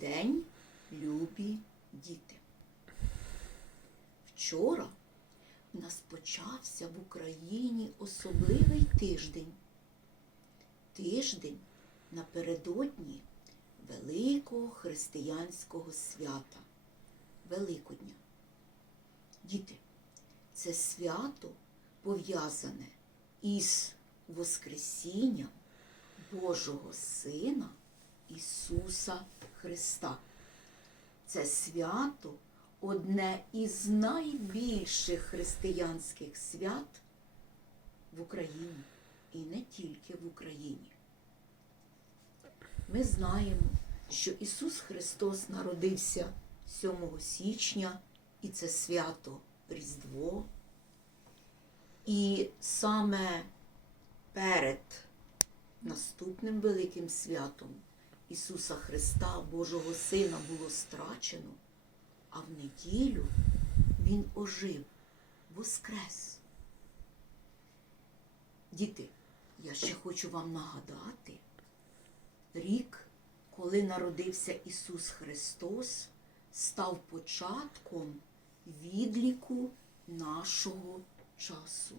день, любі діти. Вчора в нас почався в Україні особливий тиждень. Тиждень напередодні великого християнського свята Великодня. Діти, це свято пов'язане із Воскресінням Божого Сина Ісуса Христа. Це свято одне із найбільших християнських свят в Україні і не тільки в Україні. Ми знаємо, що Ісус Христос народився 7 січня, і це свято Різдво. І саме перед наступним великим святом Ісуса Христа, Божого Сина, було страчено, а в неділю Він ожив, воскрес. Діти, я ще хочу вам нагадати, рік, коли народився Ісус Христос, став початком відліку нашого часу.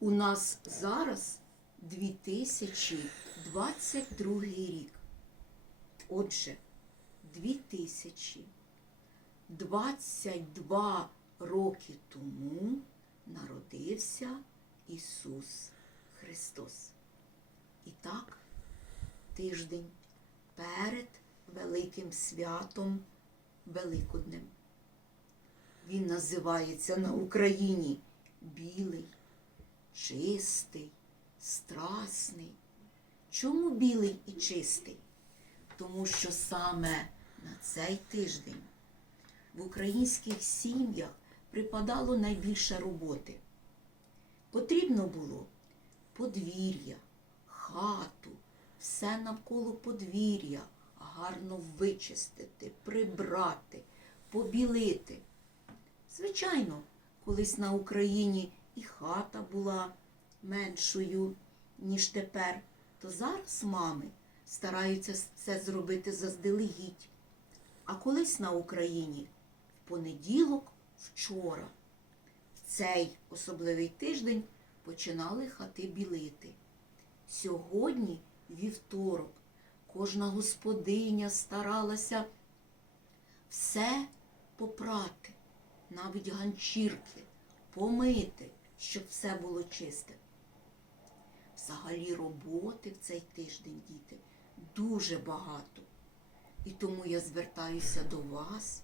У нас зараз 2022 рік. Отже, 2022 роки тому народився Ісус Христос. І так, тиждень перед Великим святом Великоднем. Він називається на Україні білий, чистий, страсний. Чому білий і чистий? Тому що саме на цей тиждень в українських сім'ях припадало найбільше роботи. Потрібно було подвір'я, хату, все навколо подвір'я гарно вичистити, прибрати, побілити. Звичайно, колись на Україні і хата була меншою, ніж тепер, то зараз мами стараються це зробити заздалегідь. А колись на Україні в понеділок, вчора, в цей особливий тиждень починали хати білити. Сьогодні вівторок. Кожна господиня старалася все попрати, навіть ганчірки, помити, щоб все було чисте. Взагалі роботи в цей тиждень, діти, дуже багато. І тому я звертаюся до вас.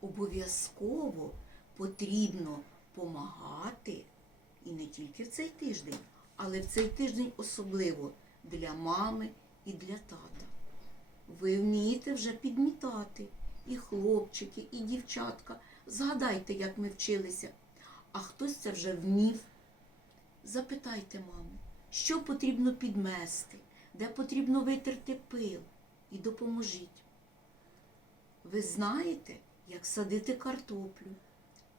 Обов'язково потрібно помагати і не тільки в цей тиждень, але в цей тиждень особливо для мами і для тата. Ви вмієте вже підмітати і хлопчики, і дівчатка. Згадайте, як ми вчилися. А хтось це вже вмів. Запитайте маму, що потрібно підмести, де потрібно витерти пил і допоможіть. Ви знаєте, як садити картоплю?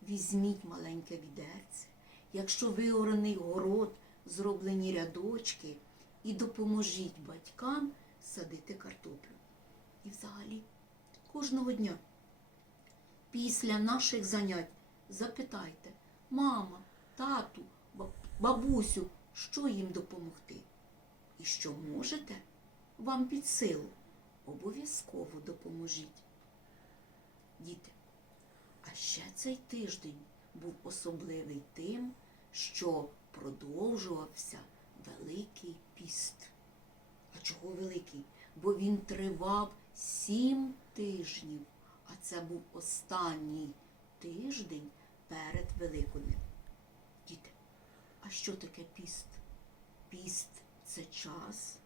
Візьміть маленьке відерце, якщо виорений город, зроблені рядочки, і допоможіть батькам садити картоплю. І взагалі кожного дня після наших занять запитайте, мама, тату, бабусю, що їм допомогти? І що можете, вам під силу. Обов'язково допоможіть. Діти, а ще цей тиждень був особливий тим, що продовжувався Великий піст. А чого великий? Бо він тривав сім тижнів, а це був останній тиждень перед Великоднем. Діти, а що таке піст? Піст це час,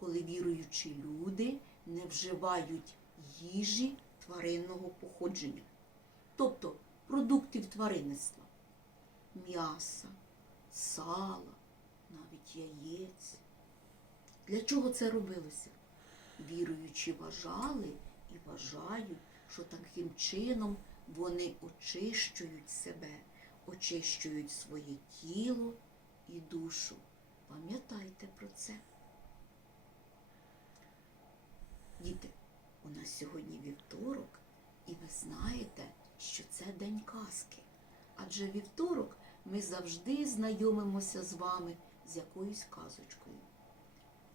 коли віруючі люди не вживають їжі тваринного походження, тобто продуктів тваринництва, м'яса, сала, навіть яєць. Для чого це робилося? Віруючі вважали і вважають, що таким чином вони очищують себе, очищують своє тіло і душу. Пам'ятайте про це. Діти, у нас сьогодні вівторок, і ви знаєте, що це день казки. Адже вівторок ми завжди знайомимося з вами з якоюсь казочкою.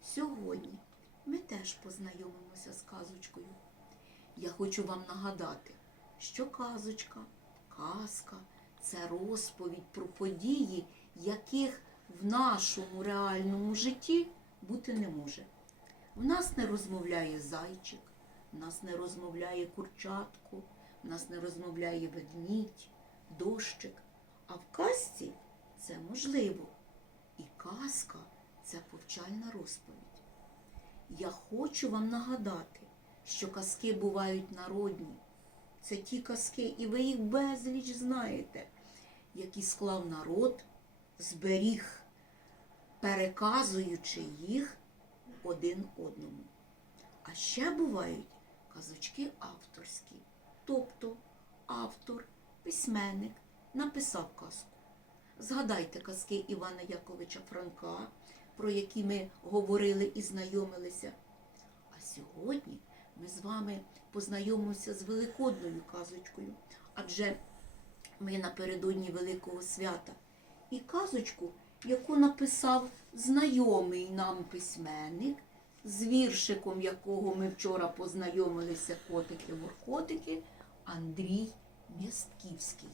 Сьогодні ми теж познайомимося з казочкою. Я хочу вам нагадати, що казочка, казка це розповідь про події, яких в нашому реальному житті бути не може. В нас не розмовляє зайчик, в нас не розмовляє курчатко, в нас не розмовляє ведмідь, дощик. А в казці це можливо. І казка це повчальна розповідь. Я хочу вам нагадати, що казки бувають народні. Це ті казки, і ви їх безліч знаєте, які склав народ, зберіг, переказуючи їх один одному. А ще бувають казочки авторські. Тобто автор, письменник написав казку. Згадайте казки Івана Яковича Франка, про які ми говорили і знайомилися. А сьогодні ми з вами познайомимося з великодною казочкою, адже ми напередодні Великого свята. І казочку, яку написав знайомий нам письменник, з віршиком якого ми вчора познайомилися котики-воркотики, Андрій Містківський.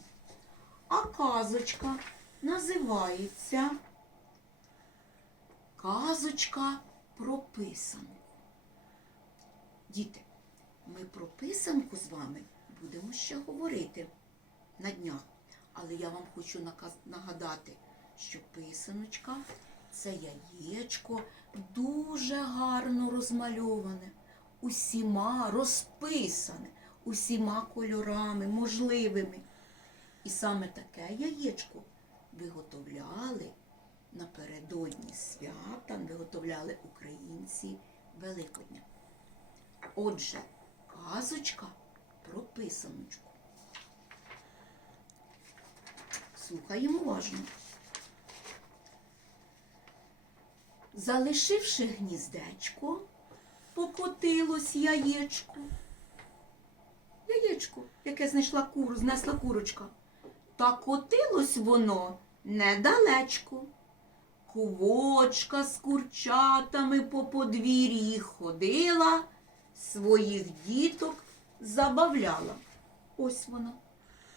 А казочка називається Казочка про писанку. Діти, ми про писанку з вами будемо ще говорити на днях. Але я вам хочу нагадати, що писаночка це яєчко дуже гарно розмальоване, усіма розписане, усіма кольорами можливими. І саме таке яєчко виготовляли напередодні свята, виготовляли українці Великодня. Отже, казочка про писаночку. Слухаємо уважно. Залишивши гніздечко, покотилось яєчко. Яєчко, яке знайшла куру, знесла курочка. Та котилось воно недалечко. Квочка з курчатами по подвір'ї ходила, своїх діток забавляла. Ось вона.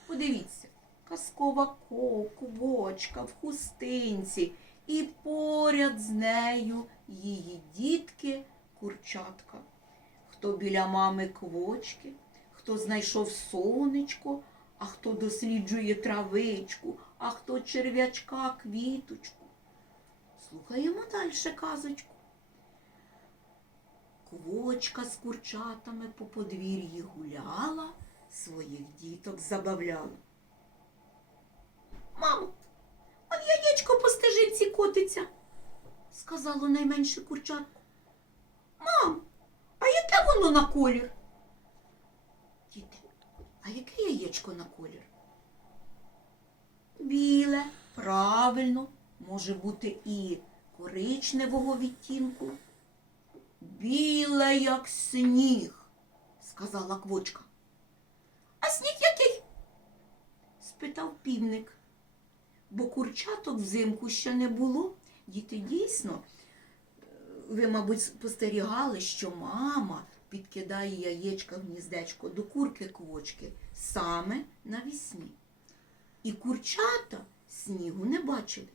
Подивіться, казкова ко- квочка в хустинці, і поряд з нею її дітки курчатка. Хто біля мами квочки, хто знайшов сонечко, а хто досліджує травичку, а хто черв'ячка квіточку. Слухаємо далі казочку. Квочка з курчатами по подвір'ї гуляла, своїх діток забавляла. Мамо, он яєчко по стежинці котиться, сказало найменше курчатко. Мам, а яке воно на колір? Діти, а яке яєчко на колір? Біле, правильно, може бути і коричневого відтінку. Біле, як сніг, сказала квочка. А сніг який? спитав півник. Бо курчаток взимку ще не було. Діти дійсно, е, ви, мабуть, спостерігали, що мама підкидає яєчка гніздечко до курки квочки саме навесні. І курчата снігу не бачили.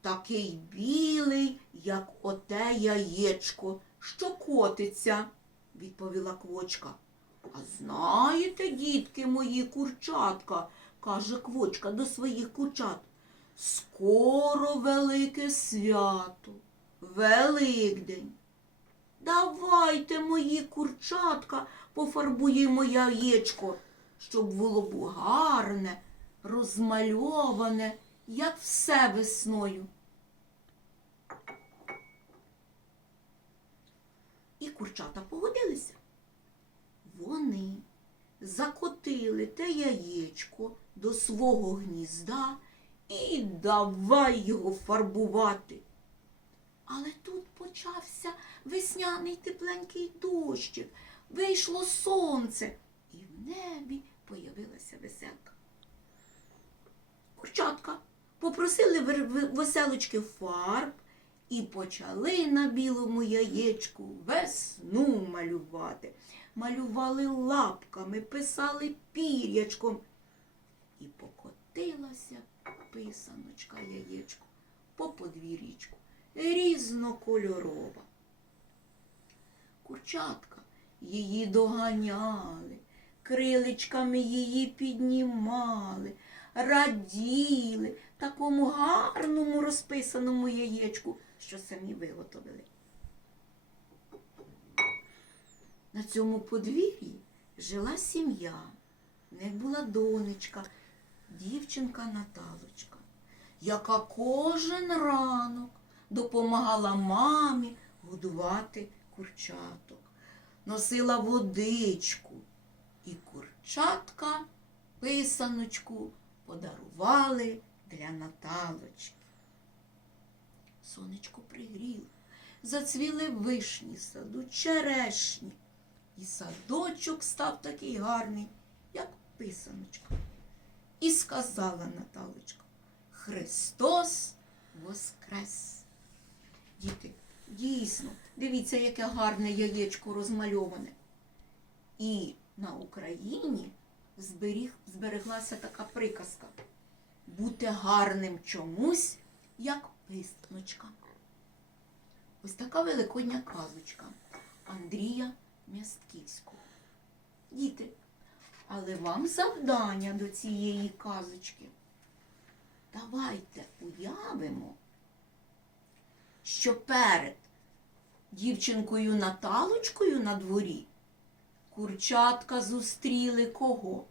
Такий білий, як оте яєчко, що котиться, відповіла квочка. А знаєте, дітки мої курчатка, каже квочка до своїх курчат, скоро велике свято, Великдень. Давайте, мої курчатка, пофарбуємо яєчко, щоб було б гарне, розмальоване, як все весною. І курчата погодилися. Вони закотили те яєчко до свого гнізда і давай його фарбувати. Але тут почався весняний тепленький дощик, вийшло сонце, і в небі появилася веселка. Курчатка попросили веселочки фарб і почали на білому яєчку весну малювати. Малювали лапками, писали пір'ячком. І покотилася писаночка яєчко по подвір'ячку, різнокольорова. Курчатка її доганяли, криличками її піднімали, раділи такому гарному розписаному яєчку, що самі виготовили. На цьому подвір'ї жила сім'я. В них була донечка, дівчинка Наталочка, яка кожен ранок допомагала мамі годувати курчаток, носила водичку, і курчатка писаночку подарували для Наталочки. Сонечко пригріло, зацвіли вишні, саду, черешні. І садочок став такий гарний, як писаночка. І сказала Наталочка, Христос воскрес. Діти, дійсно, дивіться, яке гарне яєчко розмальоване. І на Україні зберіг, збереглася така приказка. Бути гарним чомусь, як писаночка. Ось така великодня казочка Андрія Мястківського. Діти, але вам завдання до цієї казочки. Давайте уявимо, що перед дівчинкою Наталочкою на дворі курчатка зустріли кого?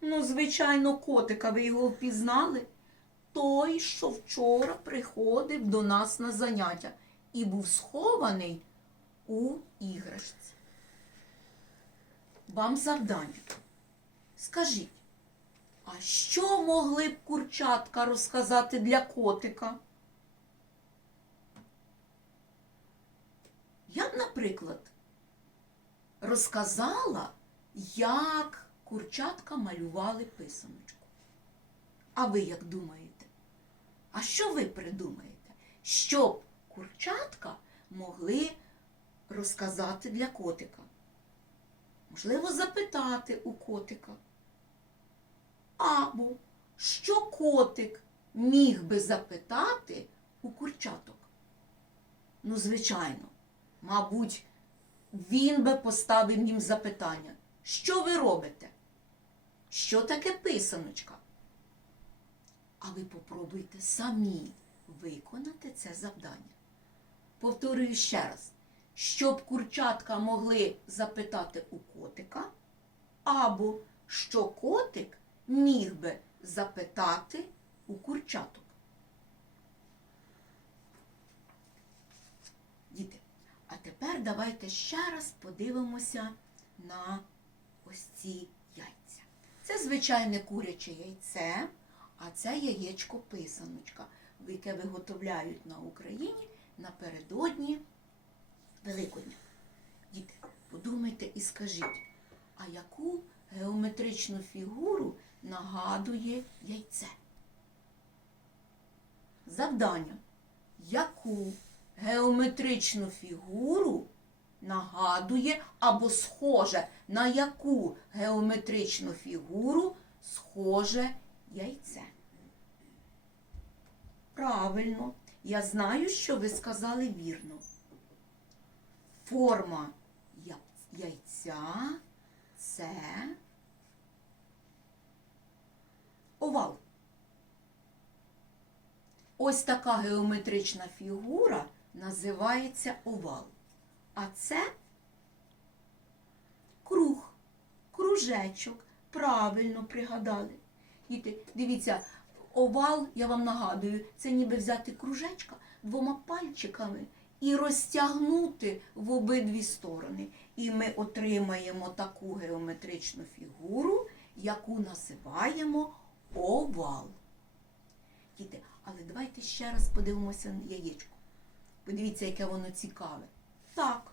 Ну, звичайно, котика, ви його впізнали. Той, що вчора приходив до нас на заняття і був схований у іграшці. Вам завдання. Скажіть, а що могли б курчатка розказати для котика? Я б, наприклад, розказала, як курчатка малювали писаночку. А ви як думаєте? А що ви придумаєте? Щоб курчатка могли розказати для котика? Можливо, запитати у котика. Або що котик міг би запитати у курчаток? Ну, звичайно, мабуть, він би поставив їм запитання. Що ви робите? Що таке писаночка? А ви попробуйте самі виконати це завдання. Повторюю ще раз, щоб курчатка могли запитати у котика, або що котик міг би запитати у курчаток. Діти, а тепер давайте ще раз подивимося на ось ці яйця. Це звичайне куряче яйце, а це яєчко писаночка, яке виготовляють на Україні напередодні Великодня. Діти, подумайте і скажіть, а яку геометричну фігуру нагадує яйце? Завдання. Яку геометричну фігуру нагадує або схоже на яку геометричну фігуру схоже яйце? Правильно, я знаю, що ви сказали вірно. Форма яйця це овал. Ось така геометрична фігура називається овал. А це круг, кружечок. Правильно пригадали. Діти, дивіться, овал, я вам нагадую, це ніби взяти кружечка двома пальчиками і розтягнути в обидві сторони. І ми отримаємо таку геометричну фігуру, яку називаємо овал. Діти, але давайте ще раз подивимося на яєчко. Подивіться, яке воно цікаве. Так,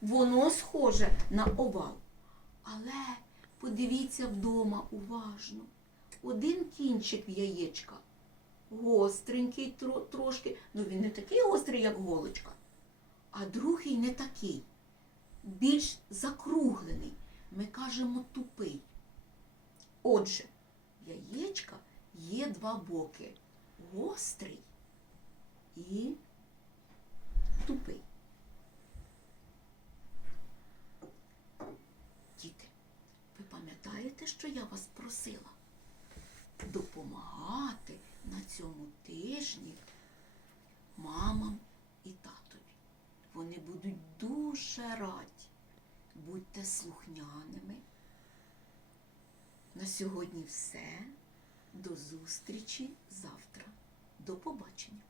воно схоже на овал. Але подивіться вдома уважно. Один кінчик в яєчка гостренький тро- трошки, ну він не такий гострий, як голочка, а другий не такий, більш закруглений. Ми кажемо тупий. Отже, в яєчка є два боки гострий і тупий. Діти, ви пам'ятаєте, що я вас просила? Допомагати на цьому тижні мамам і татові. Вони будуть дуже раді. Будьте слухняними. На сьогодні все. До зустрічі завтра. До побачення.